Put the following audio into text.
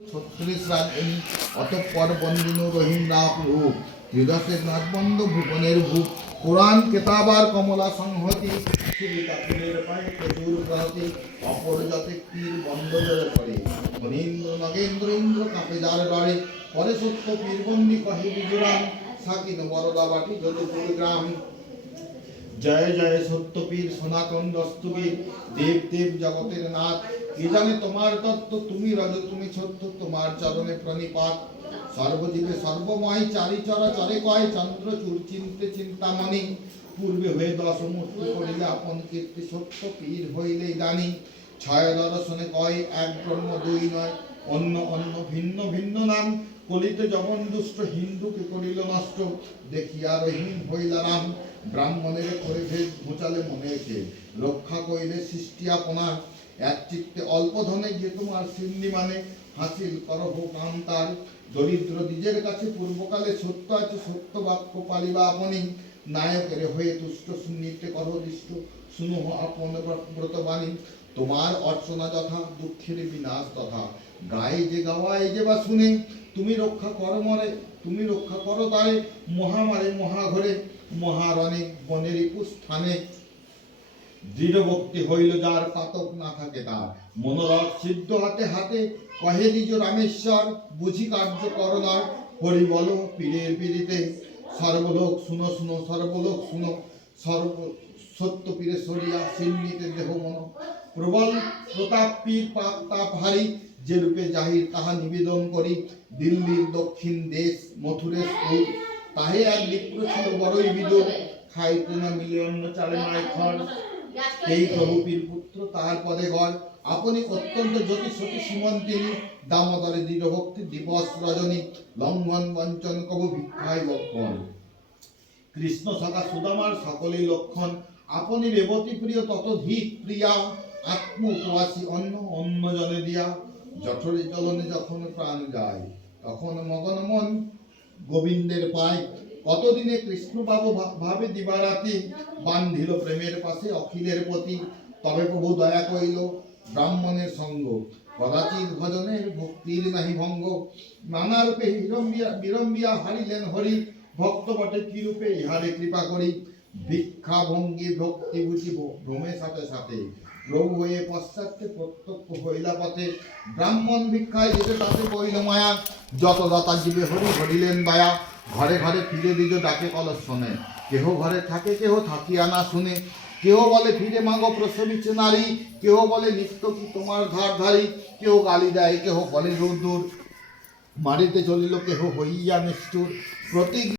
ছত্রিশ রাজনী অতঃপর বন্দিন রহিম রাহ রূপ ত্রিদশের নাটবন্ধ ভুবনের ভূপ কোরআন কেতাবার কমলা সংহতি শ্রীকাকুলের পায়ে প্রচুর প্রহতি অপর যতে তীর বন্ধ জলে পড়ে ফণীন্দ্র নগেন্দ্র ইন্দ্র কাঁপে যার ডরে পরে সত্য পীরবন্দি কহে বিজুরাম সাকিন বরদা বাটি যদুপুর গ্রাম। জয় জয় সত্যপীর সনাতন দস্তবীর দেব দেব জগতের নাথ কে জানে তোমার তত্ত্ব তুমি রজ তুমি সত্য তোমার চরণে প্রণিপাত সর্বজীবে সর্বময় চারি চরাচরে কয় চন্দ্রচূড় চিন্তে চিন্তামণি পূর্বে হয়ে দশমূর্তি করিলে আপন কীর্তি সত্য পীর হইলেই দানি ছয় দর্শনে কয় এক ব্রহ্ম দুই নয় অন্য অন্য ভিন্ন ভিন্ন নাম কলিতে যমন দুষ্ট হিন্দুকে করিল নষ্ট দেখিয়া রহিম হইলা রাম ব্রাহ্মণের করে ভেদ ঘুচালে মনেকে রক্ষা কইলে সৃষ্টি আপনা এক চিত্তে অল্প ধনে যে তোমার সিন্ধি মানে হাসিল করহ কাম তার দরিদ্র দ্বিজের কাছে পূর্বকালে সত্য আছে সত্য বাক্য পালিবা আপনি নায়কের হয়ে তুষ্ট সুন্নিতে করহ দৃষ্ট শুনুহ আপন ব্রতবাণী তোমার অর্চনা যথা দুঃখের বিনাশ তথা গায়ে যে গাওয়ায় যে বা শুনে তুমি রক্ষা করো মরে তুমি রক্ষা করো তারে মহামারে মহাঘরে মহারণে বনের স্থানে দৃঢ় ভক্তি হইল যার পাতক না থাকে তার মনোরথ সিদ্ধ হাতে হাতে কহে নিজ রামেশ্বর বুঝি কার্য করোনার হরি বলো পীরের পীড়িতে সর্বলোক শুনো শুনো সর্বলোক শুনো সর্ব সত্য পীরে সরিয়া সিন্নিতে দেহ মন প্রবল প্রতাপ পীর পাপ তাপ হারি যে রূপে জাহির তাহা নিবেদন করি দিল্লির দক্ষিণ দেশ মথুরের স্কুল তাহে এক বিপ্র ছিল বড়ই বিদুর খাইতে না মিলে অন্য চালে নয় খড় এই প্রভু পীর পুত্র তাহার পদে গড় আপনি অত্যন্ত জ্যোতি সতী সীমন্তিনী দামোদরে দৃঢ় ভক্তি দিবস রজনী লঙ্ঘন বঞ্চন কবু ভিক্ষায় লক্ষণ কৃষ্ণ সখা সুদামার সকলেই লক্ষণ আপনি রেবতী প্রিয় ততোধিক প্রিয়া আত্ম উপবাসী অন্য অন্য জনে দিয়া জঠরে চলনে যখন প্রাণ যায় তখন মগন মন গোবিন্দের পায় কতদিনে কৃষ্ণ বাবু ভাবে দিবারাতি বান্ধিল প্রেমের পাশে অখিলের প্রতি তবে প্রভু দয়া কইল ব্রাহ্মণের সঙ্গ কদাচিৎ ভজনের ভক্তির নাহি ভঙ্গ নানা রূপে বিরম্বিয়া হারিলেন হরি ভক্ত বটে কি রূপে ইহারে কৃপা করি ভিক্ষা ভঙ্গি ভক্তি বুঝি ভ্রমে সাথে সাথে প্রভু হয়ে পশ্চাৎে প্রত্যক্ষ হইলা পথে ব্রাহ্মণ ভিক্ষায় যেতে তাতে বইল মায়া যত দাতা জীবে হরি হরিলেন দয়া ঘরে ঘরে ফিরে দিজ ডাকে কলস শোনে কেহ ঘরে থাকে কেহ থাকিয়া না শুনে কেহ বলে ফিরে মাগো প্রসবিছে নারী কেহ বলে নিত্য কি তোমার ধার ধারি কেহ গালি দেয় কেহ বলে দূর দূর মারিতে চলিল কেহ হইয়া নিষ্ঠুর প্রতি